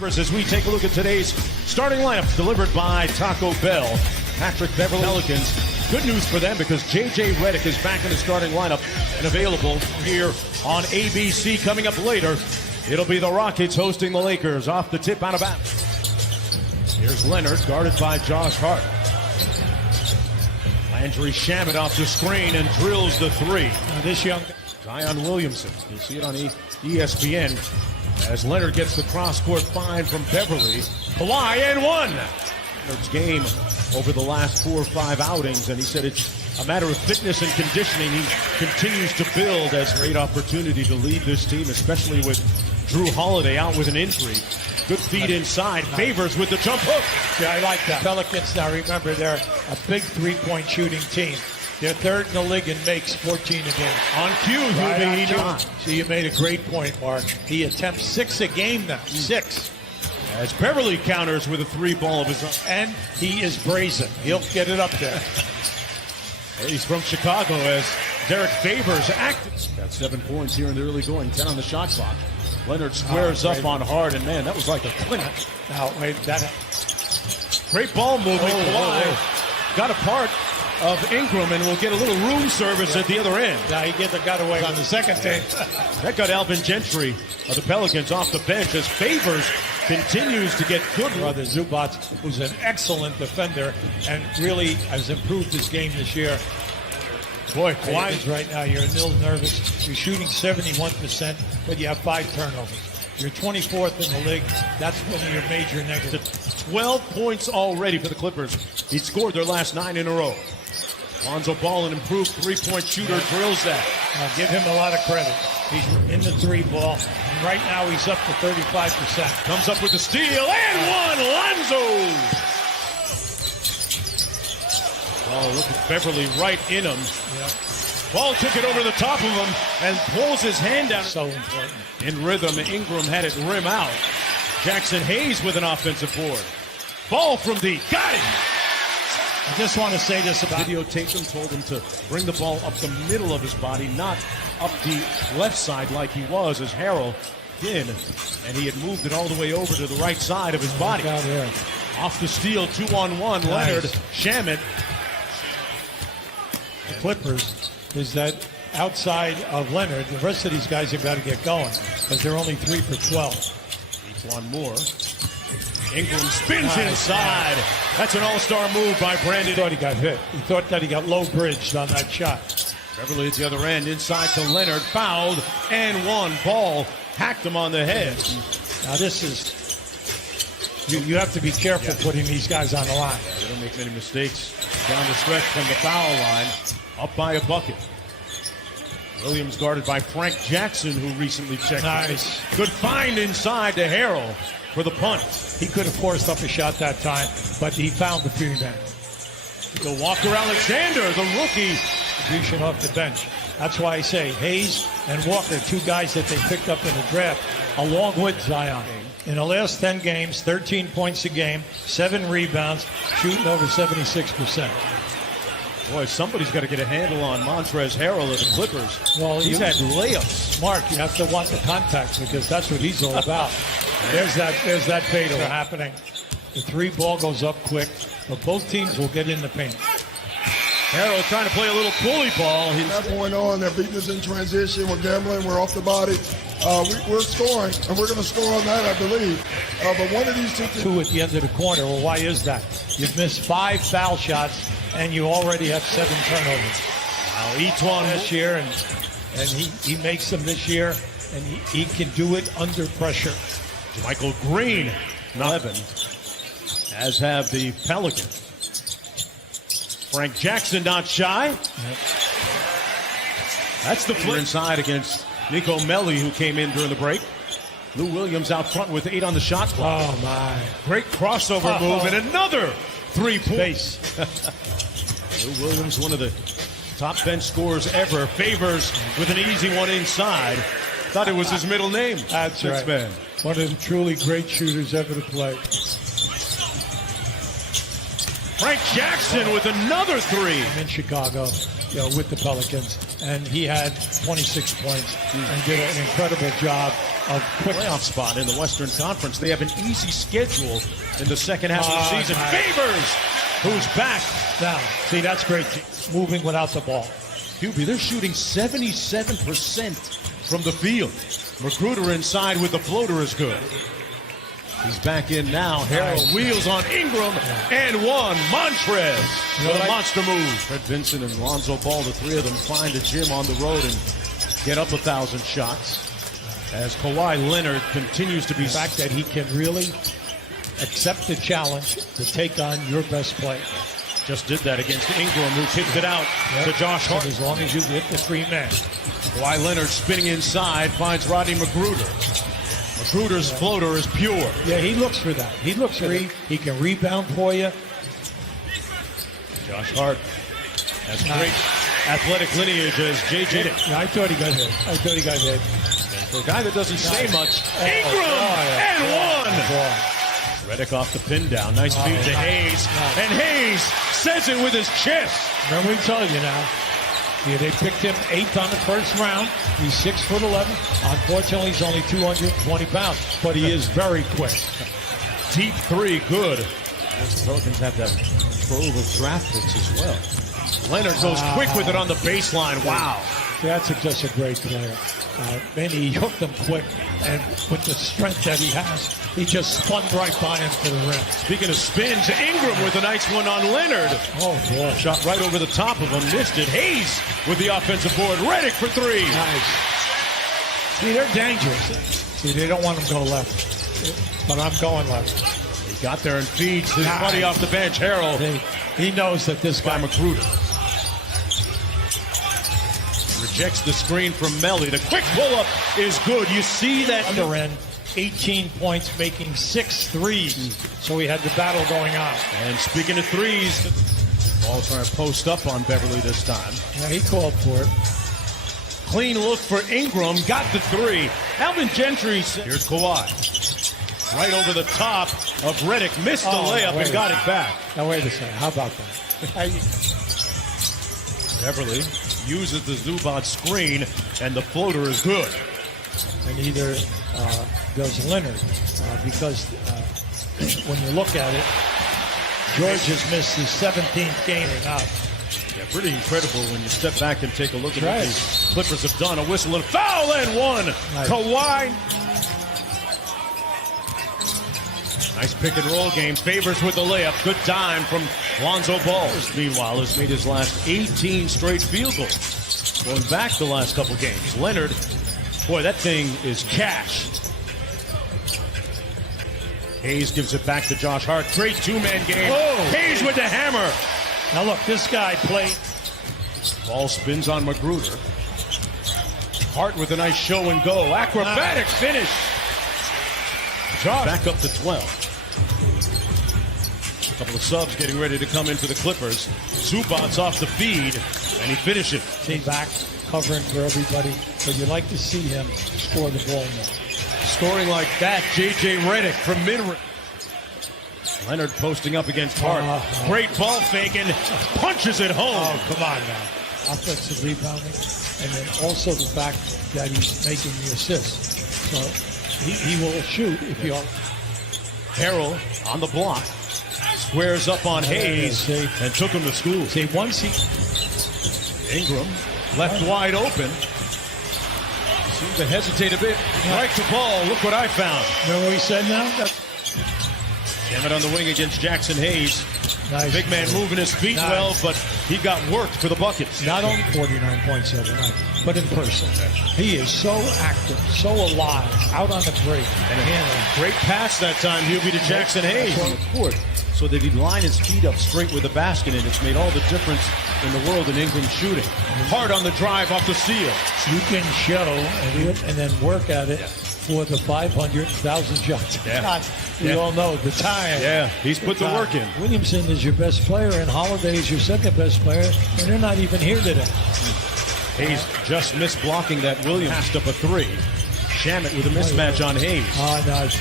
As we take a look at today's starting lineup delivered by Taco Bell. Patrick Beverly Pelicans. Good news for them because J.J. Redick is back in the starting lineup and available here on ABC. Coming up later, it'll be the Rockets hosting the Lakers off the tip out of bounds. Here's Leonard guarded by Josh Hart. Landry Shamet off the screen and drills the three. This young Zion Williamson. You see it on ESPN. As Leonard gets the cross-court find from Beverly. Kawhi and one. Leonard's game over the last 4 or 5 outings, and he said it's a matter of fitness and conditioning. He continues to build as a great opportunity to lead this team, especially with Drew Holiday out with an injury. Good feed inside. Favors with the jump hook. Yeah, I like that. Pelicans, now remember, they're a big three-point shooting team. They're third in the league and makes 14 a game. On cue, So you made a great point, Mark. He attempts 6 a game now. 6. As Beverly counters with a 3 ball of his own. And he is brazen. He'll get it up there. He's from Chicago as Derek Favors active. Got 7 points here in the early going. 10 on the shot clock. Leonard squares up on Hard, and man, that was like a clinic. Now, wait, that... Great ball movement. Kawhi got a part of Ingram, and we'll get a little room service at the other end. Now he got away on the second thing. That got Alvin Gentry of the Pelicans off the bench as Favors continues to get good. Brother Zubac, who's an excellent defender and really has improved his game this year. Boy, Kawhi right now, you're a little nervous. You're shooting 71%, but you have 5 turnovers. You're 24th in the league. That's one of your major negatives. 12 points already for the Clippers. He scored their last 9 in a row. Lonzo Ball, an improved 3-point shooter, drills that. Now give him a lot of credit. He's in the 3 ball, and right now he's up to 35%. Comes up with the steal, and one, Lonzo! Oh, look at Beverly right in him. Yeah. Ball took it over the top of him and pulls his hand down. So important. In rhythm, Ingram had it rim out. Jackson Hayes with an offensive board. Ball from deep, got it! I just want to say this about... Videotaped him, told him to bring the ball up the middle of his body, not up the left side like he was, as Harrell did. And he had moved it all the way over to the right side of his body. Out here. Off the steal, 2-on-1, nice. Leonard, Shamet. The Clippers is that outside of Leonard, the rest of these guys have got to get going because they're only 3 for 12. Needs one more. Ingram spins inside. That's an all-star move by Brandon. He thought he got hit. He thought that he got low-bridged on that shot. Beverly at the other end, inside to Leonard, fouled, and one. Ball hacked him on the head. Now this is... You have to be careful putting these guys on the line. They don't make many mistakes down the stretch from the foul line, up by a bucket. Williams guarded by Frank Jackson, who recently checked. Nice. Good find inside to Harrell for the punt. He could have forced up a shot that time, but he found the free man. The Walker Alexander, the rookie. Contribution off the bench. That's why I say Hayes and Walker, 2 guys that they picked up in the draft, along with Zion. In the last 10 games, 13 points a game, 7 rebounds, shooting over 76%. Boy, somebody's got to get a handle on Montrezl Harrell of the Clippers. Well, he's had layups. Mark, you have to want the contact because that's what he's all about. There's that fatal happening. The 3 ball goes up quick, but both teams will get in the paint. Harrell trying to play a little bully ball. That going on, they're beating us in transition. We're gambling. We're off the body. We're scoring, and we're going to score on that, I believe. But one of these 2 at the end of the corner. Well, why is that? You've missed 5 foul shots, and you already have 7 turnovers. Now, Etuan this year, and he makes them this year, and he can do it under pressure. Michael Green, 11, as have the Pelicans. Frank Jackson not shy. Yep. That's the flip inside against Nico Melli, who came in during the break. Lou Williams out front with 8 on the shot clock. Oh, my. Great crossover move and another 3 points. Lou Williams, one of the top bench scorers ever. Favors with an easy one inside. Thought it was his middle name. That's right. Man. One of the truly great shooters ever to play. Frank Jackson with another 3. I'm in Chicago, with the Pelicans. and he had 26 points and did an incredible job of quick Playoff spot in the Western Conference. They have an easy schedule in the second half of the season. Favors, who's back. Now, see, that's great. Moving without the ball. Hubie, they're shooting 77% from the field. Magruder inside with the floater is good. He's back in now. Harrell wheels on Ingram and one. Montrez with a monster move. Fred Vincent and Lonzo Ball, the three of them, find a gym on the road and get up 1,000 shots. As Kawhi Leonard continues to be The fact that he can really accept the challenge to take on your best player. just did that against Ingram, who kicked it out to Josh Hart. As long as you hit the three man. Kawhi Leonard spinning inside finds Rodney Magruder. Magruder's floater is pure. Yeah, he looks for that. He looks for it. He can rebound for you. Josh Hart has great athletic lineage as J.J. Yeah, I thought he got hit. And for a guy that doesn't say much, Ingram and one. Redick off the pin down. Nice feed to Hayes. And Hayes says it with his chest. Remember we told you now. Yeah, they picked him 8th on the first round. He's 6'11". Unfortunately, he's only 220 pounds, but he is very quick. Deep three, good. The Pelicans have that trove of draft picks as well. Leonard goes quick with it on the baseline. Wow. That's just a great player. And he hooked him quick, and with the strength that he has, he just spun right by him to the rim. Speaking of spins, Ingram with a nice one on Leonard. Oh, boy. Shot right over the top of him, missed it. Hayes with the offensive board. Redick for three. Nice. See, they're dangerous. See, they don't want him to go left, but I'm going left. He got there and feeds his buddy off the bench, Harrell. He knows that this guy Magruder rejects the screen from Melly. The quick pull-up is good. You see that under end, 18 points, making 6 threes. So he had the battle going on. And speaking of threes, ball's trying to post up on Beverly this time. Yeah, he called for it. Clean look for Ingram. Got the three. Alvin Gentry. Here's Kawhi. Right over the top of Redick. Missed the layup and got it back. Now, wait a second. How about that? Beverly uses the Zubac screen, and the floater is good. And either does Leonard, because when you look at it, George has missed his 17th game out. Yeah, pretty incredible when you step back and take a look at what the Clippers have done. A whistle and foul and one. Nice. Kawhi. Nice pick and roll game. Favors with the layup. Good dime from Lonzo Ball. Meanwhile, has made his last 18 straight field goals. Going back the last couple games. Leonard, boy, that thing is cash. Hayes gives it back to Josh Hart. Great two-man game. Hayes with the hammer. Now look, this guy played. Ball spins on Magruder. Hart with a nice show and go. Acrobatic finish. Josh back up to 12. A couple of subs getting ready to come in for the Clippers. Zubac's off the feed, and he finishes. Team back, covering for everybody. But you like to see him score the ball more. Scoring like that, J.J. Redick from mid-range. Leonard posting up against Hart. Great ball fake and punches it home. Oh, come on now. Offensive rebounding. And then also the fact that he's making the assist. So he will shoot if you are. Harrell on the block. Squares up on Hayes and took him to school. See, once he... Ingram left wide open. Seems to hesitate a bit. Right to ball. Look what I found. Remember what he said now? Jam it on the wing against Jackson Hayes. Nice. Big man moving his feet well, but he got worked for the buckets. Not only 49 points the other night, but in person. He is so active, so alive, out on the break. And a great pass that time, Hubie, to Jackson Hayes on the court. So that he'd line his feet up straight with the basket, and it's made all the difference in the world in Ingram's shooting. Hard on the drive off the seal. You can show and then work at it for the 500,000 shots. Yeah. We all know the time. Yeah, he's put the work in. Williamson is your best player, and Holiday is your second best player, and they're not even here today. Hayes just missed blocking that Williams up a three. Shamet with a mismatch on Hayes. Oh, nice.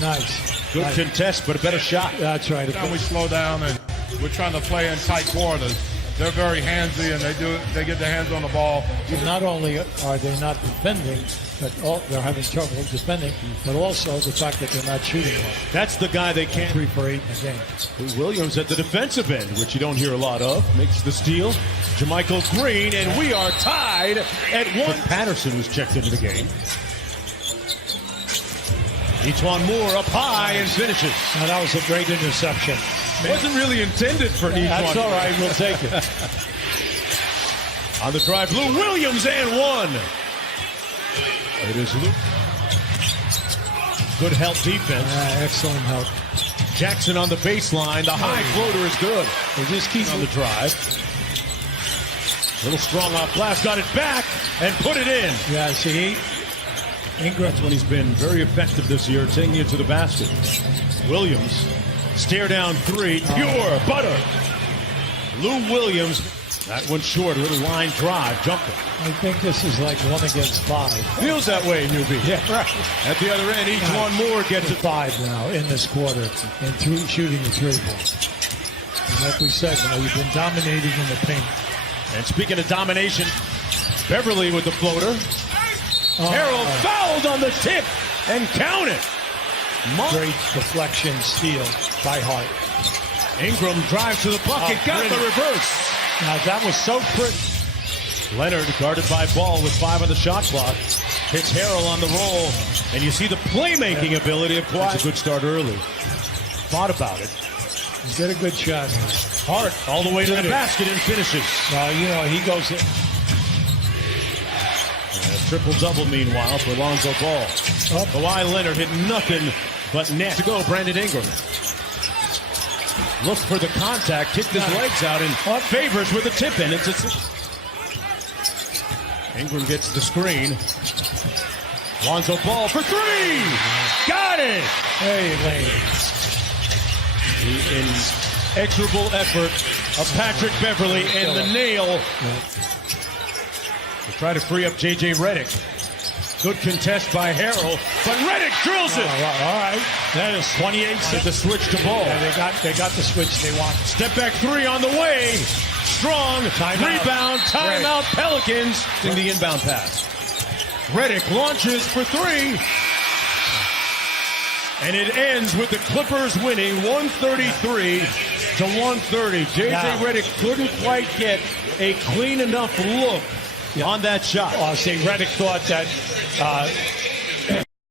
Nice. Good contest, but a better shot. That's right. Now we slow down and we're trying to play in tight quarters. they're very handsy, and they get their hands on the ball. And not only are they not defending, but they're having trouble defending, but also the fact that they're not shooting well. That's the guy they can't. 3 for 8 in the game. Lou Williams at the defensive end, which you don't hear a lot of, makes the steal. Jermichael Green, and we are tied at 1. Patterson was checked into the game. Etuan Moore up high and finishes. Now, that was a great interception. Wasn't really intended for Etuan. That's all right. We'll take it. On the drive, Lou Williams and 1. It is Lou. Good help defense. Excellent help. Jackson on the baseline. The high floater is good. They just keep on the drive. Little strong off glass. Got it back and put it in. Yeah, see, Ingram. That's when he's been very effective this year, taking it to the basket. Williams, stare down 3, pure butter. Lou Williams, that one short, a little line drive, jumper. I think this is like 1 against 5. Feels that way, Newbie. Yeah, right. At the other end, Etuan Moore gets it. 5 now in this quarter, and shooting the 3-ball. And like we said, you've been dominating in the paint. And speaking of domination, Beverly with the floater. Harold fouled on the tip and count it. Great deflection steal by Hart. Ingram drives to the bucket, got the reverse. Now that was so pretty. Leonard guarded by Ball with 5 on the shot clock. Hits Harrell on the roll, and you see the playmaking ability of Kawhi. It's a good start early. Thought about it. He did a good shot. Hart all the way to the basket and finishes. He goes in. Triple-double, meanwhile, for Lonzo Ball. Kawhi Leonard hit nothing but net. To go, Brandon Ingram. Looked for the contact, kicked his legs out, and Favors with a tip in. Ingram gets the screen. Lonzo Ball for 3! Got it! Hey, Lane. The inexorable effort of Patrick Beverly and the nail to try to free up J.J. Redick. Good contest by Harrell, but Redick drills it. All right. That is 28. With the switch to Ball. Yeah, they got the switch they want. Step back 3 on the way. Strong rebound. Timeout. Pelicans in the inbound pass. Redick launches for 3. And it ends with the Clippers winning 133 to 130. J.J. Redick couldn't quite get a clean enough look on that shot. See, Redick thought that